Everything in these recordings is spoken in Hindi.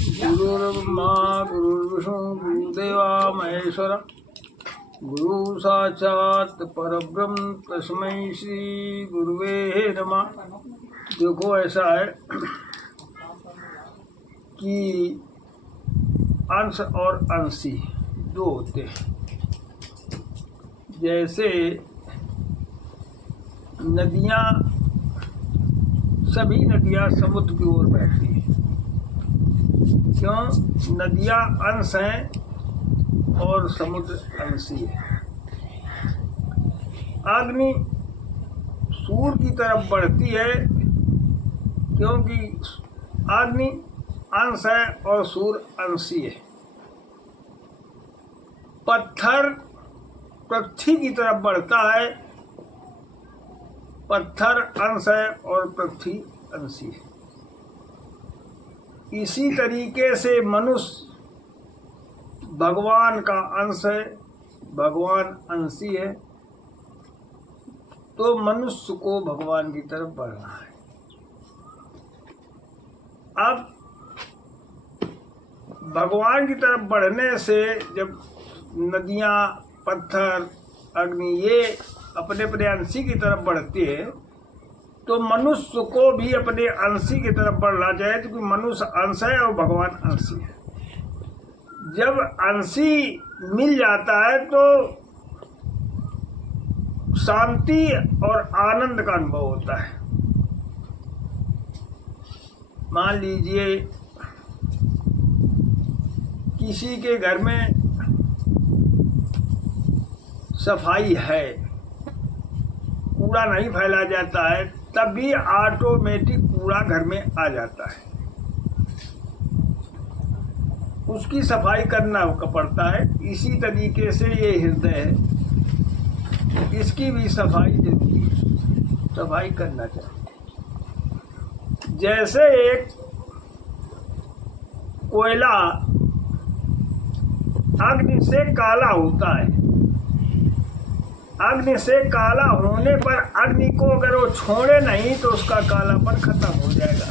गुरुर्ब्रह्मा गुरुर्विष्णु गुरुदेवा महेश्वर गुरु साक्षात परब्रह्म तस्मै श्री गुरुवे नमः। देखो ऐसा है कि अंश और अंशी दो होते हैं। जैसे नदियाँ, सभी नदियाँ समुद्र की ओर बहती हैं। क्यों? नदियाँ अंश हैं और समुद्र अंशी है। अग्नि सूर्य की तरफ बढ़ती है क्योंकि अग्नि अंश है और सूर्य अंशी है। पत्थर पृथ्वी की तरफ बढ़ता है, पत्थर अंश है और पृथ्वी अंशी है। इसी तरीके से मनुष्य भगवान का अंश है, भगवान अंशी है। तो मनुष्य को भगवान की तरफ बढ़ना है। अब भगवान की तरफ बढ़ने से जब नदियाँ, पत्थर, अग्नि ये अपने अपने अंशी की तरफ बढ़ते हैं तो मनुष्य को भी अपने अंशी की तरफ बढ़ना चाहिए, क्योंकि मनुष्य अंश है और भगवान अंशी है। जब अंशी मिल जाता है तो शांति और आनंद का अनुभव होता है। मान लीजिए किसी के घर में सफाई है, कूड़ा नहीं फैला जाता है, तब भी ऑटोमेटिक कूड़ा घर में आ जाता है। उसकी सफाई करना पड़ता है। इसी तरीके से ये हृदय है, इसकी भी सफाई जरूरी है, सफाई करना चाहिए। जैसे एक कोयला अग्नि से काला होता है, अग्नि से काला होने पर अग्नि को अगर वो छोड़े नहीं तो उसका कालापन खत्म हो जाएगा,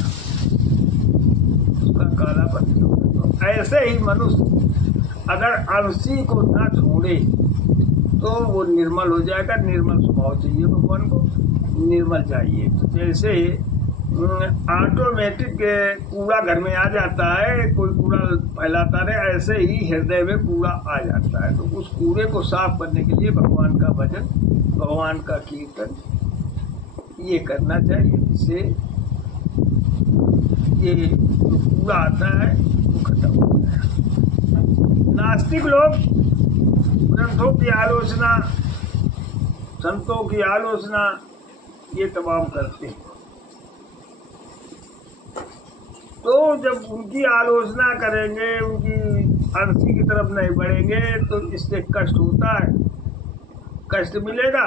उसका कालापन नहीं होगा। तो ऐसे ही मनुष्य अगर अंशी को ना छोड़े तो वो निर्मल हो जाएगा। निर्मल स्वभाव चाहिए भगवान को, निर्मल चाहिए। तो जैसे ऑटोमेटिक कूड़ा घर में आ जाता है, कोई कूड़ा फैलाता रहे, ऐसे ही हृदय में कूड़ा आ जाता है। तो उस कूड़े को साफ करने के लिए भगवान का भजन, भगवान का कीर्तन ये करना चाहिए, जिससे ये जो कूड़ा आता है वो खत्म हो जाए। नास्तिक लोग ग्रंथों की आलोचना, संतों की आलोचना ये तमाम करते हैं। तो जब उनकी आलोचना करेंगे, उनकी अंशी की तरफ नहीं बढ़ेंगे तो इससे कष्ट होता है, कष्ट मिलेगा,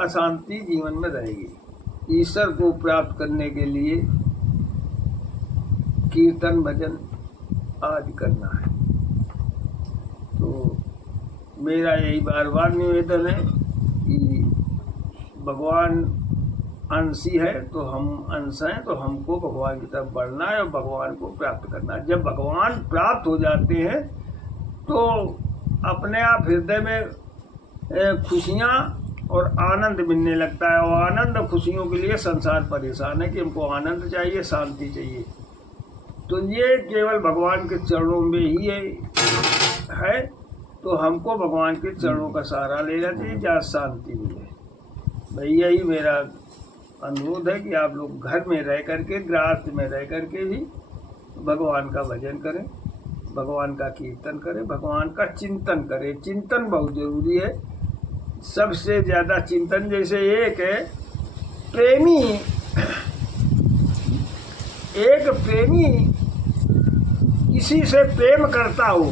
अशांति जीवन में रहेगी। ईश्वर को प्राप्त करने के लिए कीर्तन, भजन आदि करना है। तो मेरा यही बार बार निवेदन है कि भगवान अंशी है तो हम अंश हैं, तो हमको भगवान की तरफ बढ़ना है और भगवान को प्राप्त करना है। जब भगवान प्राप्त हो जाते हैं तो अपने आप हृदय में खुशियाँ और आनंद मिलने लगता है। और आनंद और खुशियों के लिए संसार परेशान है कि हमको आनंद चाहिए, शांति चाहिए। तो ये केवल भगवान के चरणों में ही है। तो हमको भगवान के चरणों का सहारा लेना चाहिए जहाँ शांति मिले। भाई यही मेरा अनुरोध है कि आप लोग घर में रह करके, गृहस्थ में रह करके भी भगवान का भजन करें, भगवान का कीर्तन करें, भगवान का चिंतन करें। चिंतन बहुत जरूरी है, सबसे ज़्यादा चिंतन। जैसे एक है प्रेमी, एक प्रेमी किसी से प्रेम करता हो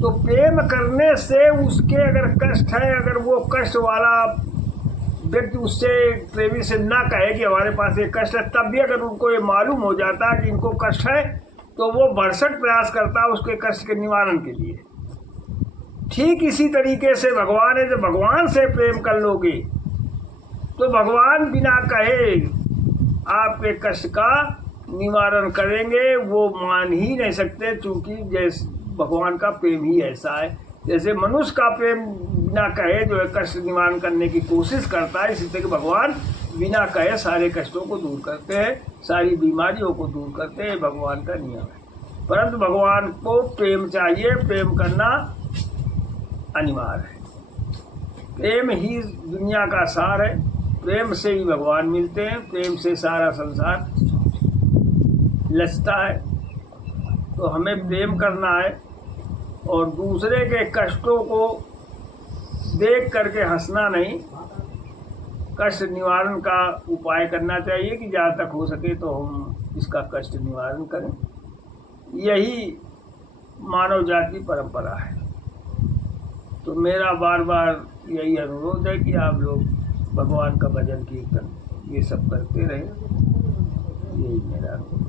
तो प्रेम करने से उसके अगर कष्ट है, अगर वो कष्ट वाला व्यक्ति उससे, प्रेमी से ना कहे कि हमारे पास एक कष्ट है, तब भी अगर उनको ये मालूम हो जाता है कि इनको कष्ट है तो वो भरसक प्रयास करता है उसके कष्ट के निवारण के लिए। ठीक इसी तरीके से भगवान है, जब भगवान से प्रेम कर लोगे तो भगवान बिना कहे आपके कष्ट का निवारण करेंगे वो मान ही नहीं सकते, क्योंकि जैसे भगवान का प्रेम ही ऐसा है। जैसे मनुष्य का प्रेम बिना कहे जो है कष्ट निवारण करने की कोशिश करता है, इसी तरह भगवान बिना कहे सारे कष्टों को दूर करते हैं, सारी बीमारियों को दूर करते हैं। भगवान का नियम है। परंतु भगवान को प्रेम चाहिए, प्रेम करना अनिवार्य है। प्रेम ही दुनिया का सार है, प्रेम से ही भगवान मिलते हैं, प्रेम से सारा संसार लचता है। तो हमें प्रेम करना है और दूसरे के कष्टों को देख करके हंसना नहीं, कष्ट निवारण का उपाय करना चाहिए कि जहाँ तक हो सके तो हम इसका कष्ट निवारण करें। यही मानव जाति परंपरा है। तो मेरा बार बार यही अनुरोध है कि आप लोग भगवान का भजन कीर्तन ये सब करते रहें, यही मेरा अनुरोध।